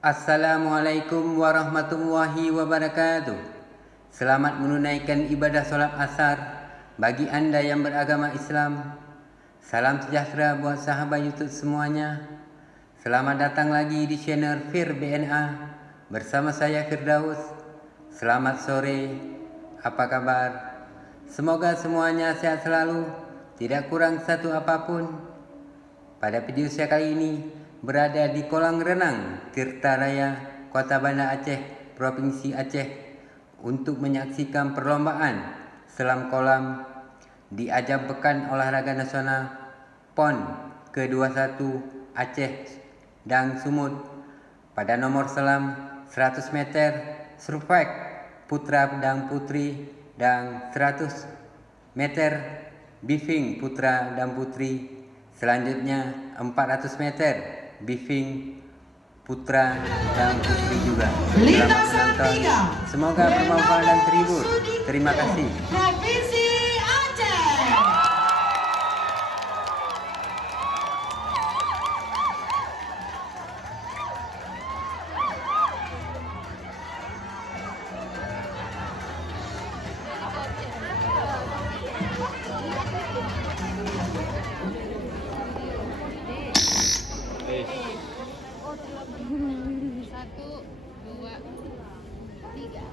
Assalamualaikum warahmatullahi wabarakatuh. Selamat menunaikan ibadah sholat asar bagi Anda yang beragama Islam. Salam sejahtera buat sahabat YouTube semuanya. Selamat datang lagi di channel Fir BNA bersama saya Firdaus. Selamat sore, apa kabar? Semoga semuanya sehat selalu, tidak kurang satu apapun. Pada video saya kali ini berada di kolam renang Tirta Raya, Kota Banda Aceh, Provinsi Aceh untuk menyaksikan perlombaan selam kolam di ajang Pekan Olahraga Nasional PON ke-21 Aceh dan Sumut pada nomor selam 100 meter surfak putra dan putri dan 100 meter biving putra dan putri. Selanjutnya 400 meter biving putra dan putri juga. Selamat menonton. Semoga bermanfaat dan terhibur. Terima kasih. Provinsi Aceh. Satu, dua, tiga.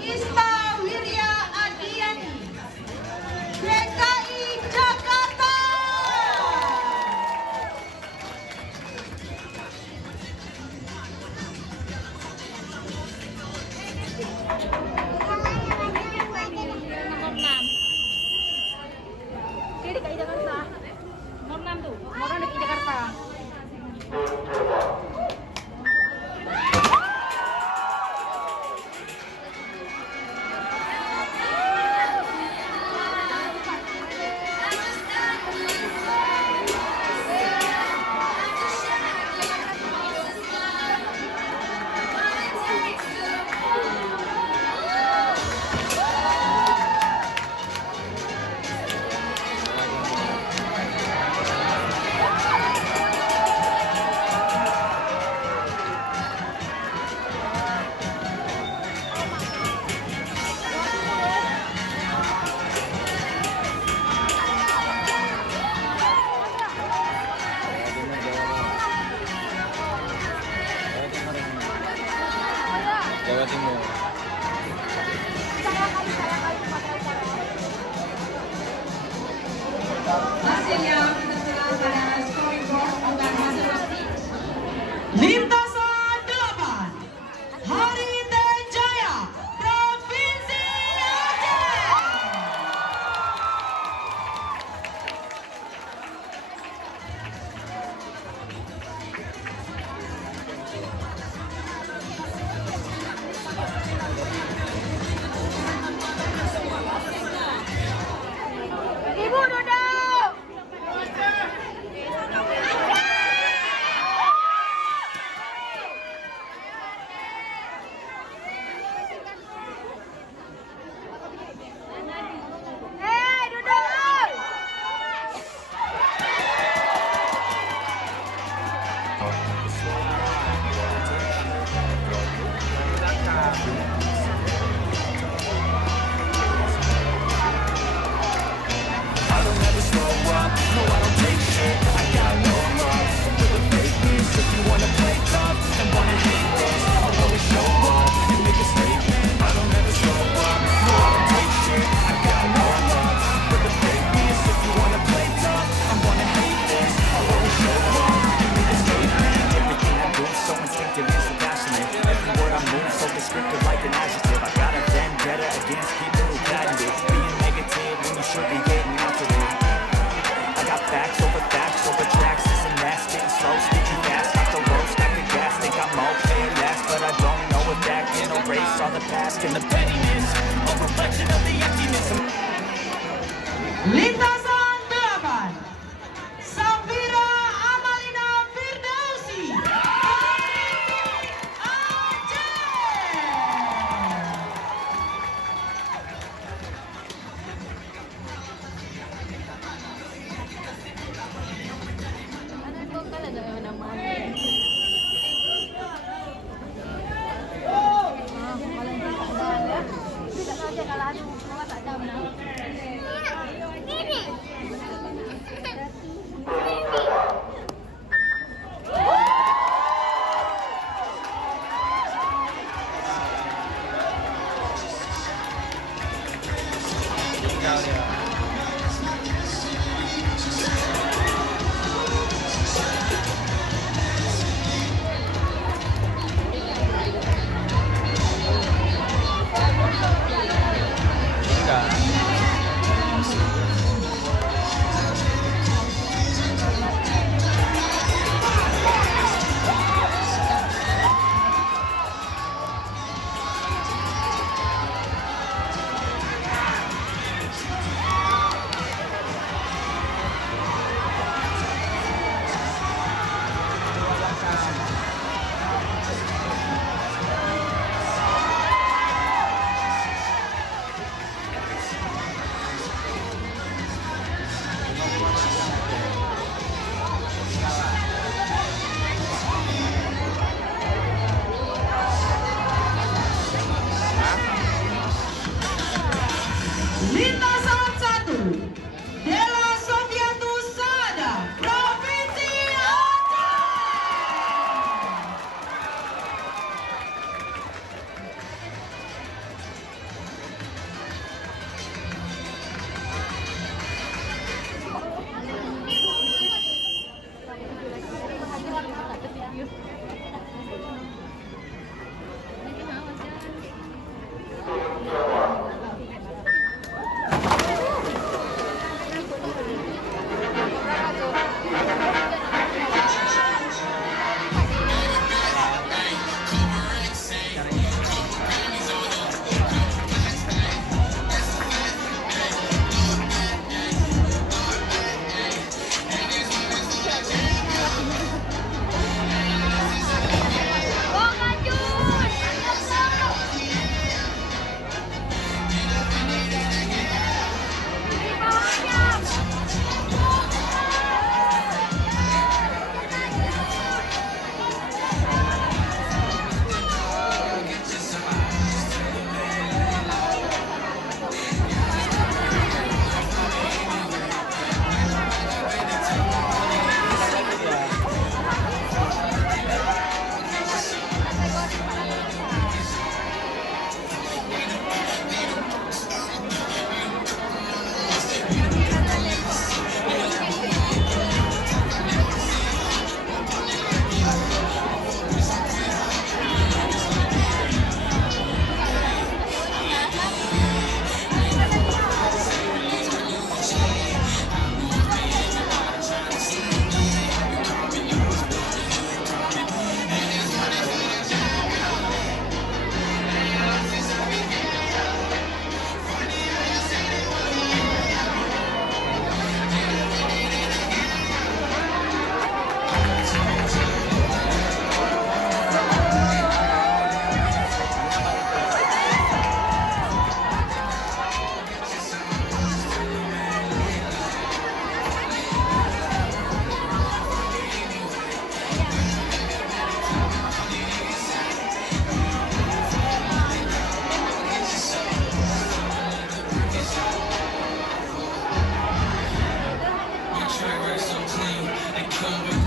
Ista Wirya Adiani, DKI Jakarta. Nomor 6. Dia DKI Jakarta. Nomor 6 tuh. Nomor DKI Jakarta. Jawa Timur. Hasilnya kita serahkan pada scoring board untuk masing-masing. Lintasan 8, Hari Jaya, Provinsi Aceh. Ibu duduk. over tracks. Isn't that spitting slow, spitting fast, off the road, stack the gas. Think I'm okay at last, but I don't know if that can erase all the past and the pettiness. A reflection of the emptiness. Lintasan Belaban, Safira Amalina Firdausi, Aceh. Ada vokal ada nama. Tidak saja kalau ada semua tak ada nama. Lintasan 1, Della Sofiatu Sada, Provinsi Aceh. Track record so clean, they come with